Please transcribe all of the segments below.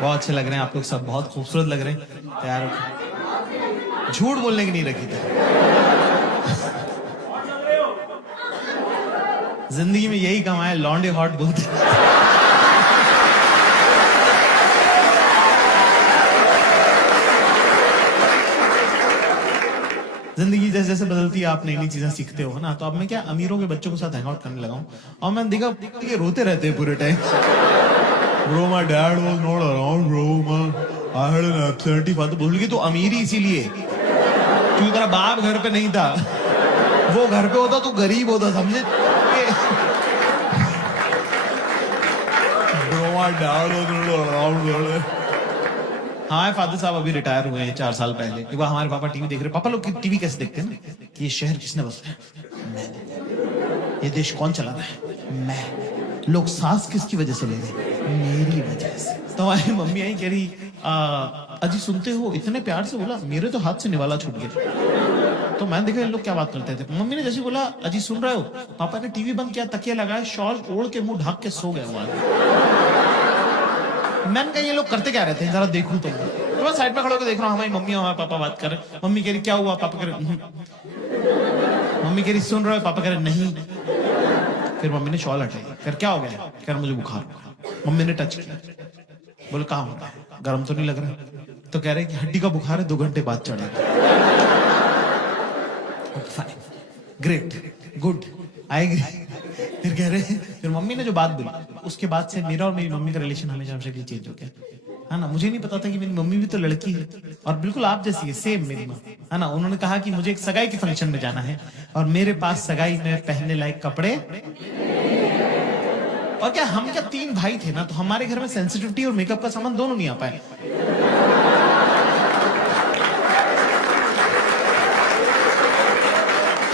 बहुत अच्छे लग रहे हैं आप लोग सब, बहुत खूबसूरत लग रहे हैं। तैयार हो? झूठ बोलने की नहीं रखी थी। जिंदगी में यही कमाया, लौंडे हॉट बोलते। जिंदगी जैसे जैसे बदलती है आप नई नई चीजें सीखते हो ना। तो अब मैं क्या अमीरों के बच्चों के साथ हैंगआउट करने लगा हूं, और मैं देखा ये रोते रहते हैं पूरे time. Bro, my dad was not around, bro. I had an absentee father. बोल की तो अमीर ही इसीलिए क्योंकि तेरा बाप घर पे नहीं था, वो घर पे होता तो गरीब होता, समझे? Bro, my dad was not around, bro. हाँ फादर साहब अभी रिटायर हुए हैं 4 साल पहले। एक बार हमारे पापा टीवी देख रहे। पापा लोग टीवी कैसे देखते हैं ना, कि ये शहर किसने बसाया? मैं। ये देश कौन चला रहा है? मैं। लोग सांस किसकी वजह से ले रहे? मेरी वजह से। तो हमारी मम्मी आई कह रही अजी सुनते हो? इतने प्यार से बोला, मेरे तो हाथ से निवाला छूट गया। तो मैंने देखा इन लोग क्या बात करते थे। मम्मी ने जैसे बोला अजी सुन रहे हो, पापा ने टीवी बंद किया, तकिया लगाया, शॉल ओढ़ के मुंह ढक के सो गए वहां। मैंने कहा ये लोग करते क्या रहते हैं, जरा देखूं तो मैं साइड में खड़े होकर देख रहा हूँ। हमारी मम्मी और हमारे पापा बात कर रहे। मम्मी कह रही क्या हुआ? पापा कह रहे मम्मी कह रही सुन रहे हो? पापा कह रहे नहीं। फिर मम्मी ने शॉल हटाई, कर क्या हो गया? कह रहा मुझे बुखार। मम्मी ने टच किया, बोले कहाँ हो गया? गर्म तो नहीं लग रहा? तो कह रहे कि हड्डी का बुखार है, 2 घंटे बाद चढ़ेगा। Great, good, I agree. फिर कह रहे, फिर मम्मी ने जो बात बोली उसके बाद से मेरा और मेरी मम्मी का रिलेशन हमेशा हमेशा चेंज हो गया, है ना। मुझे नहीं पता था कि मेरी मम्मी भी तो लड़की है और बिल्कुल आप जैसी है, सेम मेरी माँ, है ना। उन्होंने कहा कि मुझे एक सगाई के फंक्शन में जाना है और मेरे पास सगाई में पहनने लायक कपड़े, और क्या हम क्या 3 भाई थे ना, तो हमारे घर में सेंसिटिविटी और मेकअप का सामान दोनों नहीं आ पाए।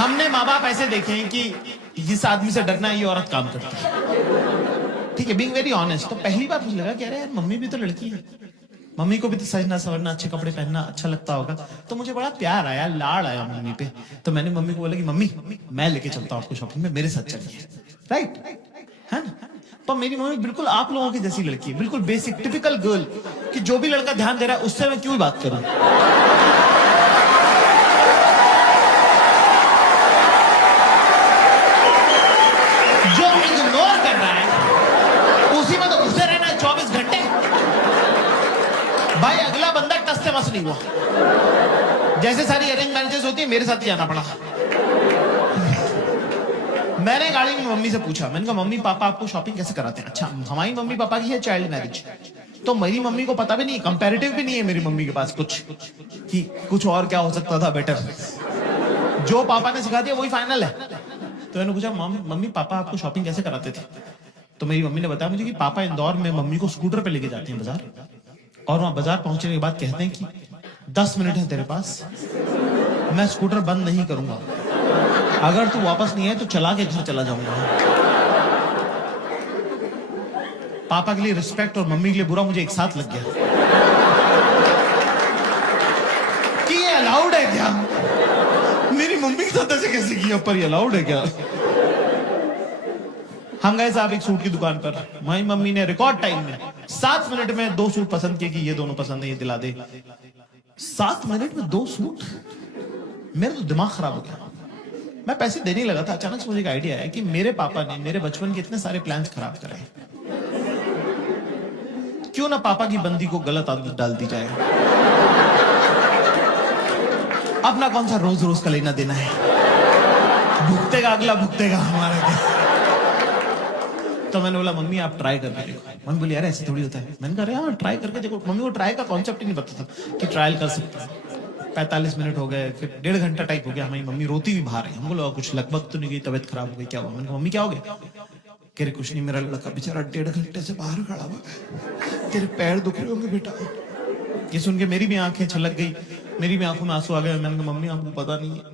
हमने माँ बाप ऐसे देखे हैं कि जिस आदमी से डरना है ये औरत काम करती है, ठीक है, बीइंग वेरी ऑनेस्ट। तो पहली बार मुझे लगा कि अरे यार मम्मी भी तो लड़की है, मम्मी को भी तो सजना सवरना, अच्छे कपड़े पहनना अच्छा लगता होगा। तो मुझे बड़ा प्यार आया, लाड़ आया मम्मी पे। तो मैंने मम्मी को बोला कि मम्मी मैं लेके चलता हूँ आपको शॉपिंग में, मेरे साथ चलिए, राइट, है ना। तो मेरी मम्मी बिल्कुल आप लोगों की जैसी लड़की है, बिल्कुल बेसिक टिपिकल गर्ल, कि जो भी लड़का ध्यान दे रहा है उससे मैं क्यों बात करूं। जो इग्नोर कर रहा है उसी में तो घुसे रहना है 24 घंटे। भाई अगला बंदा टस से मस नहीं हुआ। जैसे सारी अरेंज मैरिजेस होती है मेरे साथ ही जाना पड़ा। मैंने गाड़ी में मम्मी से पूछा, मैंने कहा मम्मी पापा आपको शॉपिंग कैसे कराते हैं? अच्छा हमारी मम्मी पापा की है चाइल्ड मैरिज, तो मेरी मम्मी को पता भी नहीं, कंपैरेटिव भी नहीं है मेरी मम्मी के पास कुछ, कि कुछ और क्या हो सकता था बेटर। जो पापा ने सिखा दिया वही फाइनल है। तो मैंने पूछा मम्मी पापा आपको शॉपिंग कैसे कराते थे? तो मेरी मम्मी ने बताया मुझे कि पापा इंदौर में मम्मी को स्कूटर पे लेके जाते हैं बाजार, और वहां बाजार पहुंचने के बाद कहते हैं कि 10 मिनट है तेरे पास, मैं स्कूटर बंद नहीं करूंगा, अगर तू वापस नहीं आए तो चला के घर चला जाऊंगा। पापा के लिए रिस्पेक्ट और मम्मी के लिए बुरा मुझे एक साथ लग गया कि ये अलाउड है क्या? मेरी मम्मी के साथ ऐसे कैसे किया, पर ये अलाउड है क्या? हम गए साहब एक सूट की दुकान पर, हमारी मम्मी ने रिकॉर्ड टाइम में 7 मिनट में 2 सूट पसंद किए कि ये दोनों पसंद है, ये दिला दे। 7 मिनट में 2 सूट, मेरा तो दिमाग खराब हो गया। मैं पैसे देने लगा था, अचानक से मुझे एक आइडिया आया कि मेरे पापा ने मेरे बचपन के इतने सारे प्लान्स खराब करे, क्यों ना पापा की बंदी को गलत आदत डाल दी जाए। अपना कौन सा रोज रोज का लेना देना है, भुगतेगा अगला, भुगतेगा हमारा। तो मैंने बोला मम्मी आप ट्राई करके देखो। मम्मी बोली यार ऐसे थोड़ी होता है। मैंने कहा हाँ ट्राई करके देखो। मम्मी को ट्राई का कॉन्सेप्ट ही नहीं पता था कि ट्रायल कर सकते हैं। 45 मिनट हो गए, फिर 1.5 घंटा टाइप हो गया। हमारी मम्मी रोती भी बाहर है। हमको लगा कुछ लगभग तो नहीं गई, तबियत खराब हो गई, क्या हुआ? मैंने कहा मम्मी क्या हो गया? कह रहे कुछ नहीं, मेरा लड़का बेचारा 1.5 घंटे से बाहर खड़ा हुआ, तेरे पैर दुख रहे होंगे बेटा। ये सुन के मेरी भी आंखें छलक गई, मेरी भी आंखों में आंसू आ गए। मैंने कहा मम्मी आपको पता नहीं है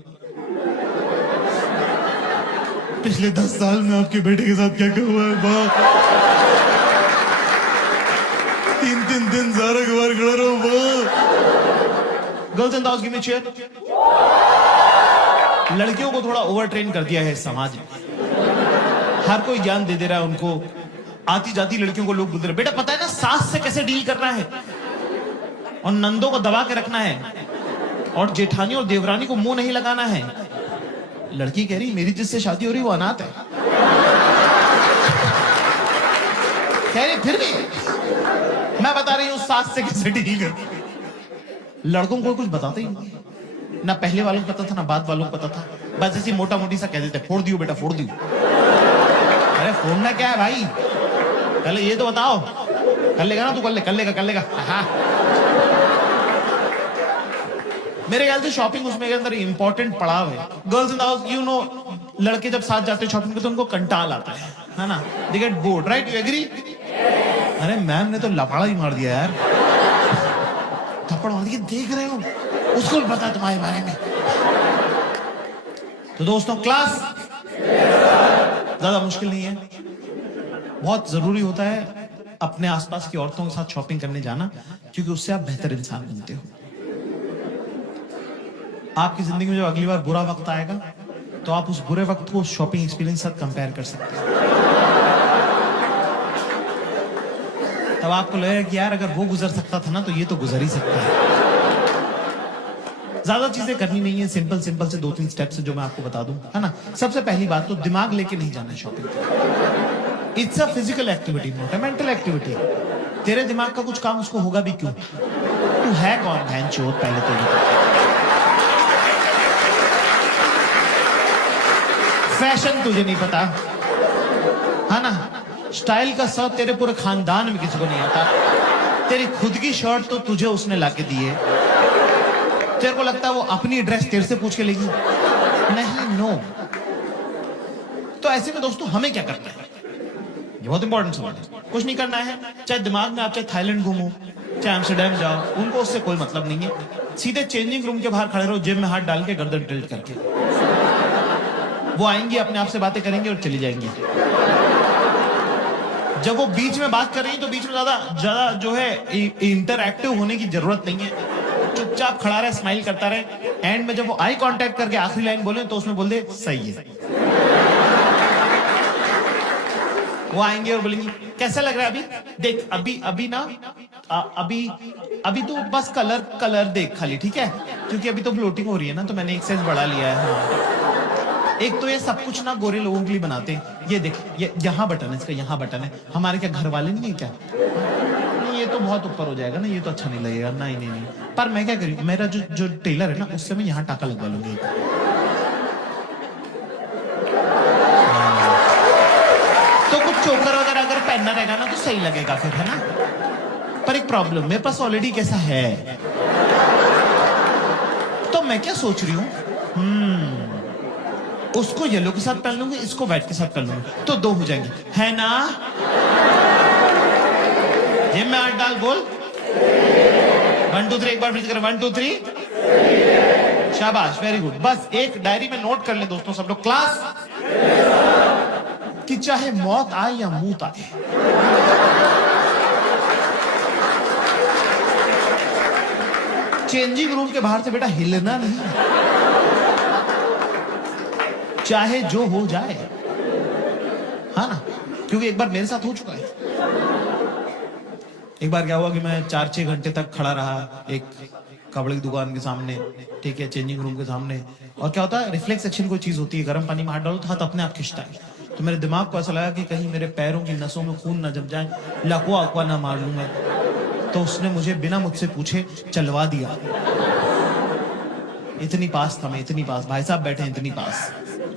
पिछले 10 साल में आपके बेटे के साथ क्या क्या हुआ है। बाप 3 दिन सारा बार खड़ा रहो। Girls in the house give me chair. लड़कियों को थोड़ा ओवर ट्रेन कर दिया है समाज ने। हर कोई ज्ञान दे रहा है उनको, आती जाती लड़कियों को लोग बोलते रहे, बेटा पता है ना सास से कैसे डील करना है, और नंदों को दबा के रखना है, और जेठानी और देवरानी को मुंह नहीं लगाना है। लड़की कह रही मेरी जिससे शादी हो रही वो अनाथ है। कह रही फिर भी मैं बता रही हूं सास से कैसे डील कर। लड़कों को कुछ बताते ही नहीं, ना पहले वालों को पता था ना बाद वालों को पता था, बस ऐसी मोटा मोटी सा कह देते फोड़ दियो बेटा फोड़ दियो। अरे फोड़ना क्या है भाई, कल ये तो बताओ, कर लेगा ना तू, कर लेगा। हाँ मेरे ख्याल से शॉपिंग उसमें के अंदर इंपॉर्टेंट पड़ाव है। Girls in the house you know, लड़के जब साथ जाते हैं शॉपिंग पे तो उनको कंटाल आता है ना, they get bored, right, you agree? अरे मैम ने तो लफाड़ा ही मार दिया यार, थप्पड़ मार दिया, देख रहे हो, उसको भी पता तुम्हारे बारे में। तो दोस्तों क्लास ज्यादा मुश्किल नहीं है, बहुत जरूरी होता है अपने आसपास की औरतों के साथ शॉपिंग करने जाना, क्योंकि उससे आप बेहतर इंसान बनते हो। आपकी जिंदगी में जब अगली बार बुरा वक्त आएगा तो आप उस बुरे वक्त को शॉपिंग एक्सपीरियंस के साथ कंपेयर कर सकते हैं। तब आपको लगेगा कि यार अगर वो गुजर सकता था ना तो ये तो गुजर ही सकता है। ज्यादा चीजें करनी नहीं है, सिंपल से 2-3 स्टेप्स है जो मैं आपको बता दूं, है ना। सबसे पहली बात तो दिमाग लेके नहीं जाना है शॉपिंग पे। It's a physical activity, not a mental activity. तेरे दिमाग का कुछ काम उसको होगा भी क्यों? तू है कौन बहन चोद? पहले तो फैशन तुझे नहीं पता, है ना। स्टाइल का सौ तेरे पूरे खानदान में किसी को नहीं आता। तेरी खुद की शर्ट तो तुझे उसने लाके दी है, तेरे को लगता है वो अपनी ड्रेस तेरे से पूछ के लेगी? नहीं, नो। तो ऐसे में दोस्तों हमें क्या करना है, ये बहुत इंपॉर्टेंट सवाल है। कुछ नहीं करना है, चाहे दिमाग में आप चाहे थाईलैंड घूमो, चाहे एम्स्टर्डम जाओ, उनको उससे कोई मतलब नहीं है। सीधे चेंजिंग रूम के बाहर खड़े रहो, जेब में हाथ डाल के, गर्दन टिल्ट करके। वो आएंगी, अपने आप से बातें करेंगे और चली जाएंगी। जब वो बीच में बात कर रही है तो बीच में ज्यादा जो है इंटरएक्टिव होने की जरूरत नहीं है। चुपचाप खड़ा रहे, स्माइल करता रहे। एंड में जब वो आई कांटेक्ट करके आखिरी लाइन बोले तो उसमें बोल दे सही है। वो आएंगे और बोलेंगे कैसा लग रहा है अभी? देख अभी ना अभी तो बस कलर देख खाली, ठीक है, क्योंकि अभी तो ब्लोटिंग हो रही है ना, तो मैंने एक साइज बढ़ा लिया है। हाँ। एक तो ये सब कुछ ना गोरे लोगों के लिए बनाते हैं। ये देख, ये यहाँ बटन है, इसका यहाँ बटन है। हमारे क्या घर वाले नहीं है क्या? नहीं, ये तो बहुत ऊपर हो जाएगा ना, ये तो अच्छा नहीं लगेगा। नहीं। पर मैं क्या करूँ, मेरा जो टेलर है ना, उससे मैं यहाँ टाका लगवा लूंगी। तो कुछ चोकर वगैरह अगर पहनना रहेगा ना तो सही लगेगा फिर, है ना। पर एक प्रॉब्लम, मेरे पास ऑलरेडी कैसा है, तो मैं क्या सोच रही हूँ, उसको येलो के साथ पहन लूंगी, इसको व्हाइट के साथ पहन लूंगी, तो 2 हो जाएंगे, है ना। ये में 8 डाल, बोल 1 2 3, एक बार फिर करें 1 2 3, शाबाश, वेरी गुड। बस एक डायरी में नोट कर ले दोस्तों सब लोग, क्लास, कि चाहे मौत आए या मूत आए, चेंजिंग रूम के बाहर से बेटा हिलना नहीं, चाहे जो हो जाए, हाँ ना, क्योंकि एक बार मेरे साथ हो चुका है। एक बार क्या हुआ कि मैं 4-6 घंटे तक खड़ा रहा एक कपड़े की दुकान के सामने, ठीक है, चेंजिंग रूम के सामने। और क्या होता है, रिफ्लेक्स एक्शन कोई चीज होती है, गर्म पानी में हाथ डालो तो हाथ अपने आप खिंचता है। तो मेरे दिमाग को ऐसा लगा कि कहीं मेरे पैरों की नसों में खून न जम जाए, लकवा अकवा ना मार लूं मैं। तो उसने मुझे बिना मुझसे पूछे चलवा दिया। इतनी पास था मैं, इतनी पास, भाई साहब बैठे इतनी पास।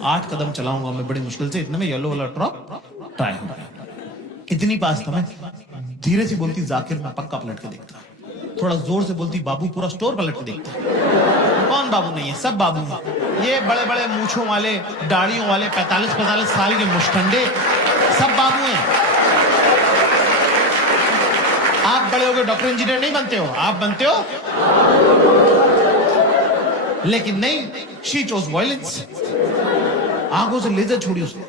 8 कदम चलाऊंगा मैं बड़ी मुश्किल से, इतने में येलो वाला ट्रक ट्राई हो गया। इतनी पास था मैं। धीरे से बोलती जाकिर, मैं पक्का पलट के देखता। थोड़ा जोर से बोलती बाबू, पूरा स्टोर पलट के देखता। कौन बाबू नहीं है, सब बाबू हैं। ये बड़े बड़े मूछों वाले, दाढ़ियों वाले, 45-45 साल के मुश्तंडे, सब बाबू हैं। आप बड़े हो गए डॉक्टर इंजीनियर नहीं बनते हो, आप बनते हो, लेकिन नहीं, शी चोज वायलेंस। आंखों से लेजर छोड़ी उसने।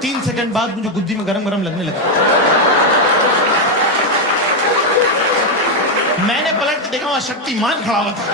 3 सेकंड बाद मुझे गुद्दी में गरम गरम लगने लगा। मैंने पलट के देखा, वहां शक्तिमान खड़ा हुआ था।